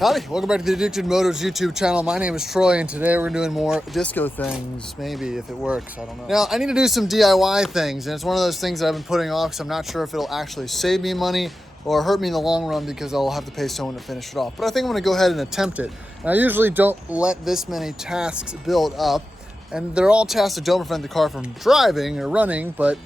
Howdy, welcome back to the Addicted Motors YouTube channel. My name is Troy, and today we're doing more disco things, maybe, if it works, I don't know. Now, I need to do some DIY things, and it's one of those things that I've been putting off because I'm not sure if it'll actually save me money or hurt me in the long run because I'll have to pay someone to finish it off. But I think I'm gonna go ahead and attempt it. And I usually don't let this many tasks build up, and they're all tasks that don't prevent the car from driving or running, but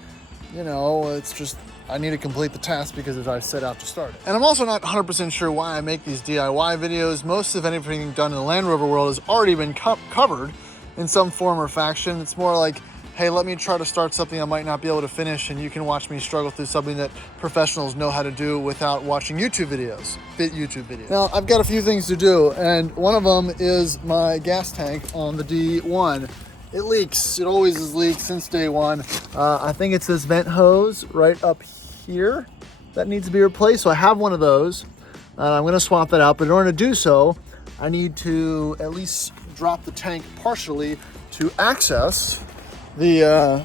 you know, it's just, I need to complete the task because I set out to start it. And I'm also not 100% sure why I make these DIY videos. Most of anything done in the Land Rover world has already been covered in some form or fashion. It's more like, hey, let me try to start something I might not be able to finish, and you can watch me struggle through something that professionals know how to do without watching YouTube videos, fit YouTube videos. Now, I've got a few things to do, and one of them is my gas tank on the D1. It leaks. It always has leaked since day one. I think it's this vent hose right up here that needs to be replaced. So I have one of those. I'm going to swap that out. But in order to do so, I need to at least drop the tank partially to access the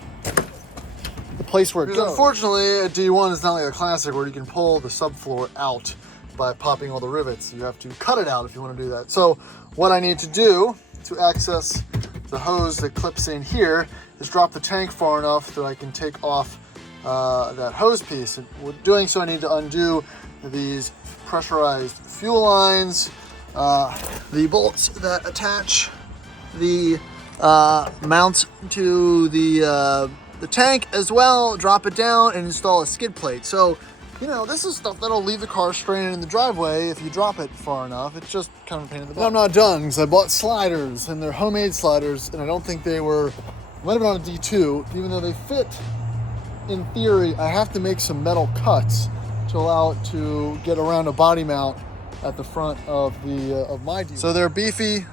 place where it goes. Unfortunately, a D1 is not like a classic where you can pull the subfloor out by popping all the rivets. You have to cut it out if you want to do that. So what I need to do to access the hose that clips in here is drop the tank far enough that I can take off that hose piece. And with doing so, I need to undo these pressurized fuel lines, the bolts that attach the mounts to the tank as well, drop it down and install a skid plate. So, you know, this is stuff that'll leave the car stranded in the driveway if you drop it far enough. It's just kind of a pain in the butt. I'm not done because I bought sliders, and they're homemade sliders, and I don't think they were, might have been on a D2, even though they fit. In theory, I have to make some metal cuts to allow it to get around a body mount at the front of my D1. So they're beefy,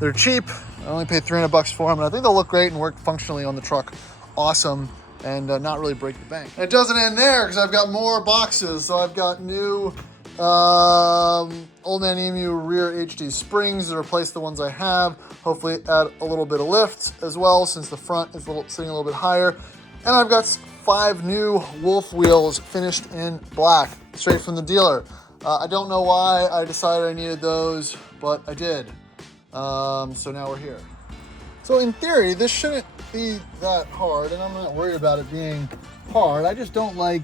they're cheap. I only paid $300 for them, and I think they'll look great and work functionally on the truck. Awesome. And not really break the bank. It doesn't end there because I've got more boxes. So I've got new Old Man Emu rear HD springs to replace the ones I have. Hopefully add a little bit of lift as well, since the front is sitting a little bit higher. And I've got 5 new Wolf wheels finished in black, straight from the dealer. I don't know why I decided I needed those, but I did. So now we're here. So in theory, this shouldn't be that hard, and I'm not worried about it being hard. I just don't like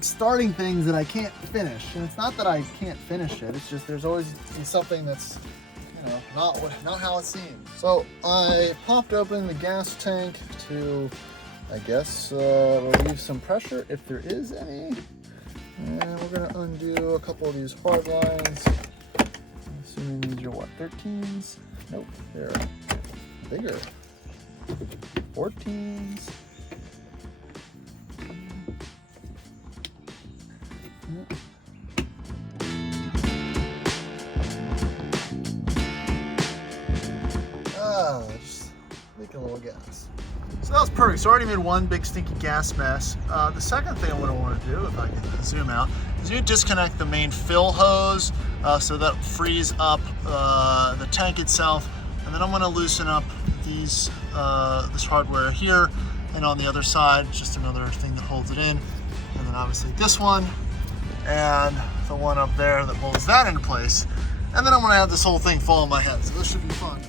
starting things that I can't finish. And it's not that I can't finish it. It's just there's always something that's, you know, not how it seems. So I popped open the gas tank to, I guess, relieve some pressure if there is any. And we're gonna undo a couple of these hard lines. I'm assuming these are what, 13s? Nope, they're bigger. 14s. Just making a little gas. So that was perfect. So I already made one big stinky gas mess. The second thing I want to do, if I can zoom out, is you disconnect the main fill hose so that frees up the tank itself. And then I'm going to loosen up these this hardware here, and on the other side, just another thing that holds it in. And then obviously this one, and the one up there that holds that into place. And then I'm going to have this whole thing fall on my head, so this should be fun.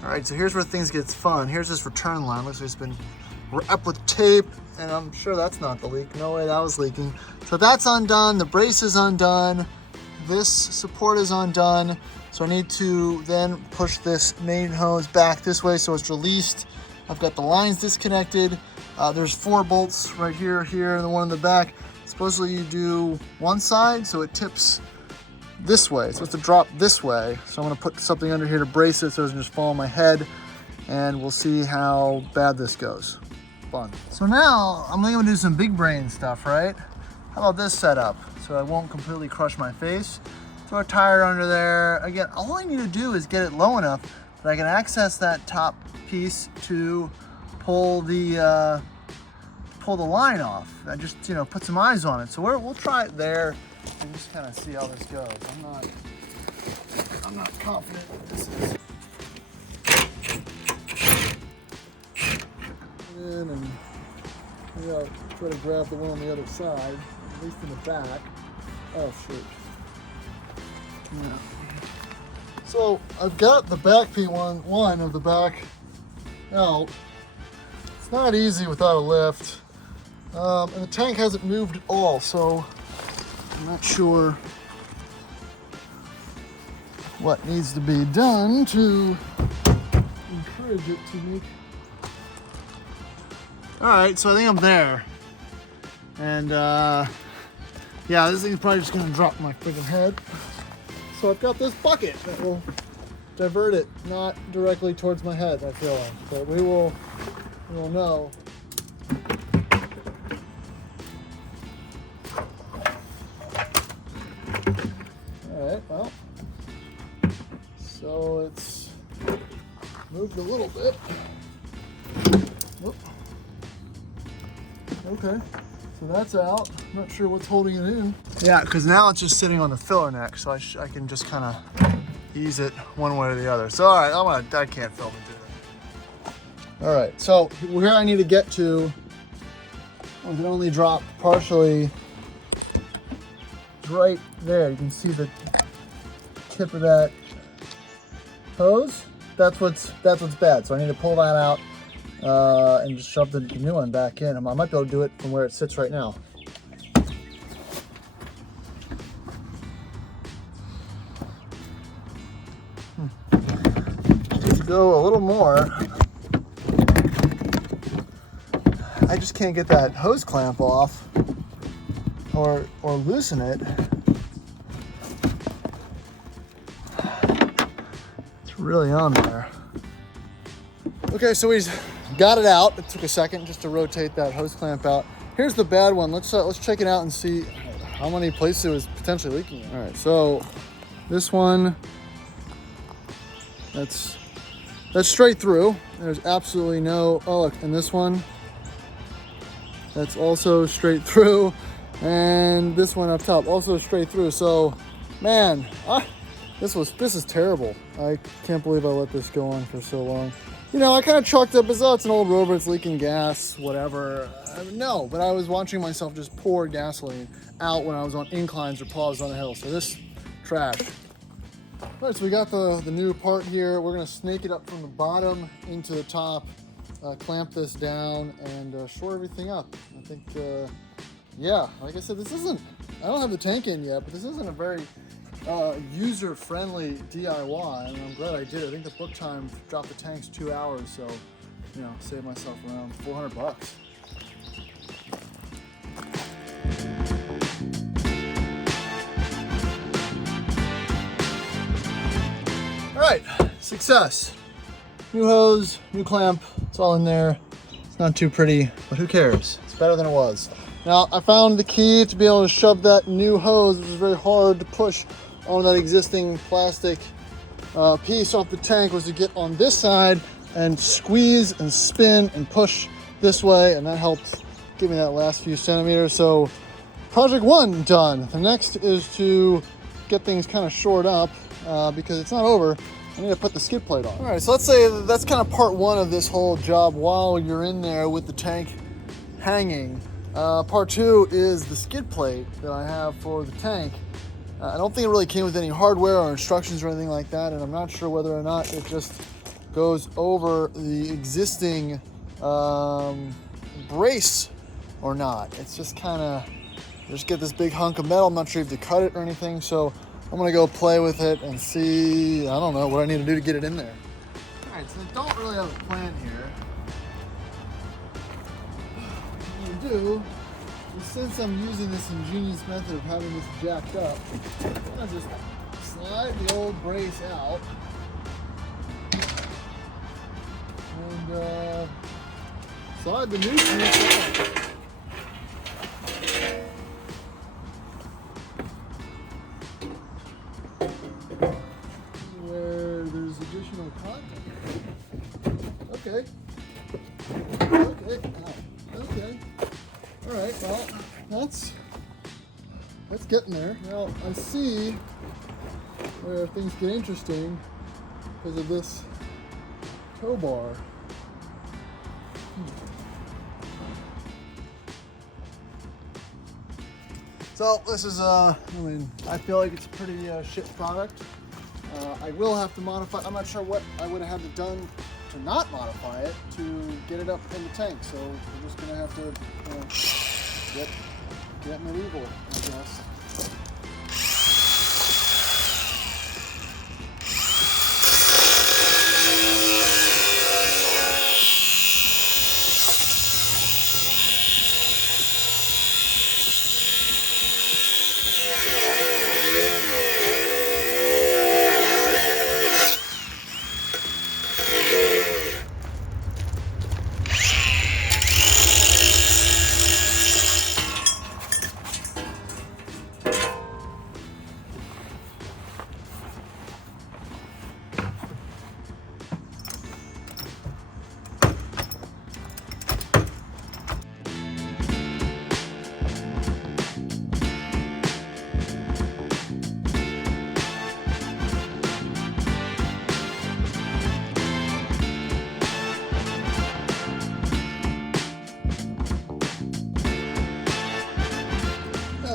All right, so here's where things get fun. Here's this return line. Looks like it's been wrapped with tape, and I'm sure that's not the leak. No way that was leaking. So that's undone. The brace is undone. This support is undone. So I need to then push this main hose back this way so it's released. I've got the lines disconnected. There's 4 bolts right here, and the one in the back. Supposedly you do one side, so it tips this way. It's supposed to drop this way. So I'm gonna put something under here to brace it so it doesn't just fall on my head, and we'll see how bad this goes. Fun. So now I'm gonna do some big brain stuff, right? How about this setup? So I won't completely crush my face. Throw a tire under there. Again, all I need to do is get it low enough but I can access that top piece to pull the line off. I just, you know, put some eyes on it. So we'll try it there and just kind of see how this goes. I'm not confident that this is. In and maybe I'll try to grab the one on the other side, at least in the back. Oh shoot. Yeah. So I've got the back one of the back out. It's not easy without a lift. And the tank hasn't moved at all, so I'm not sure what needs to be done to encourage it to make. All right, so I think I'm there. And yeah, this thing's probably just gonna drop my freaking head. So I've got this bucket that will divert it, not directly towards my head, I feel like. But we will know. All right, well, so it's moved a little bit. Whoop. Okay, so that's out. I'm not sure what's holding it in. Yeah, because now it's just sitting on the filler neck, so I can just kind of ease it one way or the other. So all right, I can't film and do that. All right, so where I need to get to, I can only drop partially. It's right there. You can see the tip of that hose. That's what's bad. So I need to pull that out. And just shove the new one back in. I might be able to do it from where it sits right now. Let's go a little more. I just can't get that hose clamp off or loosen it. It's really on there. Okay, so we got it out. It took a second just to rotate that hose clamp out. Here's the bad one. Let's check it out and see how many places it was potentially leaking in. All right, so this one, that's straight through. There's absolutely no, oh look, and this one, that's also straight through. And this one up top, also straight through. So, man, this is terrible. I can't believe I let this go on for so long. You know, I kind of chalked up as, oh, it's an old rover, it's leaking gas, whatever. No, but I was watching myself just pour gasoline out when I was on inclines or pause on a hill. So this, trash. All right, so we got the new part here. We're gonna snake it up from the bottom into the top, clamp this down, and shore everything up. I think, yeah, like I said, I don't have the tank in yet, but this isn't a very user-friendly DIY, and I'm glad I did. I think the book time dropped the tanks 2 hours, so, you know, saved myself around $400. All right, success. New hose, new clamp, it's all in there. It's not too pretty, but who cares? It's better than it was. Now, I found the key to be able to shove that new hose, which is very hard to push on that existing plastic piece off the tank, was to get on this side and squeeze and spin and push this way, and that helped give me that last few centimeters. So project one done. The next is to get things kind of shored up because it's not over. I need to put the skid plate on. All right, so let's say that's kind of part one of this whole job while you're in there with the tank hanging. Part two is the skid plate that I have for the tank. I don't think it really came with any hardware or instructions or anything like that, and I'm not sure whether or not it just goes over the existing brace or not. It's just kind of, just get this big hunk of metal. I'm not sure if to cut it or anything, so I'm gonna go play with it and see, I don't know, what I need to do to get it in there. All right, so I don't really have a plan here. What I'm gonna do, since I'm using this ingenious method of having this jacked up, I'm gonna just slide the old brace out and slide the new brace out. Where there's additional no contact. Okay. Okay. Okay. All right. Well, that's getting there. Now I see where things get interesting because of this tow bar. So this is, I feel like it's a pretty shit product. I will have to modify. I'm not sure what I would have had to done to not modify it to get it up in the tank. So we're just gonna have to get medieval, I guess.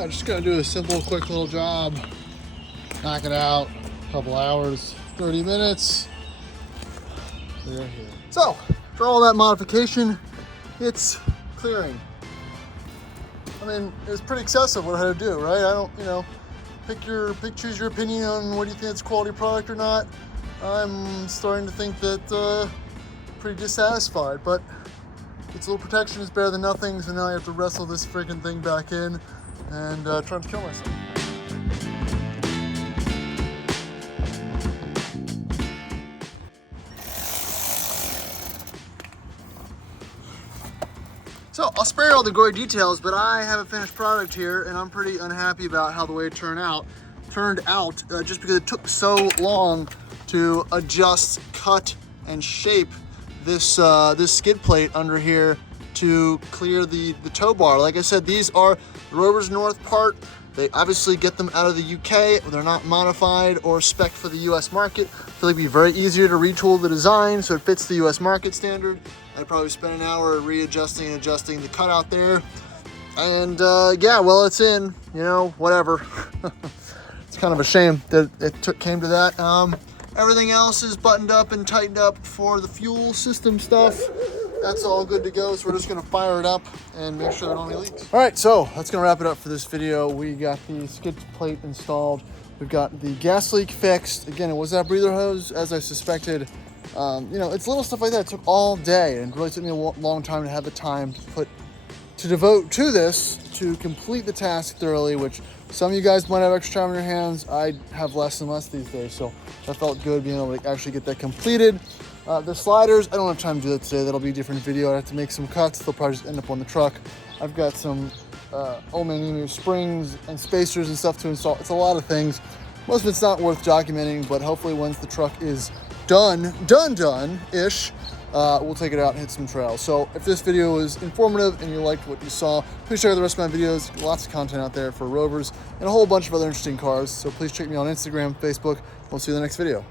Just gonna do a simple, quick little job, knock it out, a couple hours, 30 minutes, they're here. So, for all that modification, it's clearing. I mean, it was pretty excessive what I had to do, right? I don't, choose your opinion on what do you think it's a quality product or not. I'm starting to think that pretty dissatisfied, but it's a little protection is better than nothing, so now I have to wrestle this freaking thing back in and trying to kill myself. So I'll spare all the gory details, but I have a finished product here and I'm pretty unhappy about how the way it turned out just because it took so long to adjust, cut, and shape this this skid plate under here to clear the tow bar. Like I said, these are the Rovers North part. They obviously get them out of the UK. They're not modified or spec'd for the US market. I feel like it'd be very easier to retool the design so it fits the US market standard. I'd probably spend an hour readjusting and adjusting the cutout there. And yeah, well, it's in, whatever. It's kind of a shame that it came to that. Everything else is buttoned up and tightened up for the fuel system stuff. That's all good to go, so we're just gonna fire it up and make sure there aren't any leaks. All right, so that's gonna wrap it up for this video. We got the skid plate installed. We've got the gas leak fixed. Again, it was that breather hose, as I suspected. It's little stuff like that. It took all day, and it really took me a long time to have the time to devote to this, to complete the task thoroughly, which some of you guys might have extra time on your hands. I have less and less these days, so that felt good being able to actually get that completed. The sliders, I don't have time to do that today. That'll be a different video. I have to make some cuts. They'll probably just end up on the truck. I've got some old man springs and spacers and stuff to install. It's a lot of things. Most of it's not worth documenting, but hopefully once the truck is done-ish, we'll take it out and hit some trails. So if this video was informative and you liked what you saw, please check out the rest of my videos. Lots of content out there for Rovers and a whole bunch of other interesting cars. So please check me out on Instagram, Facebook. We'll see you in the next video.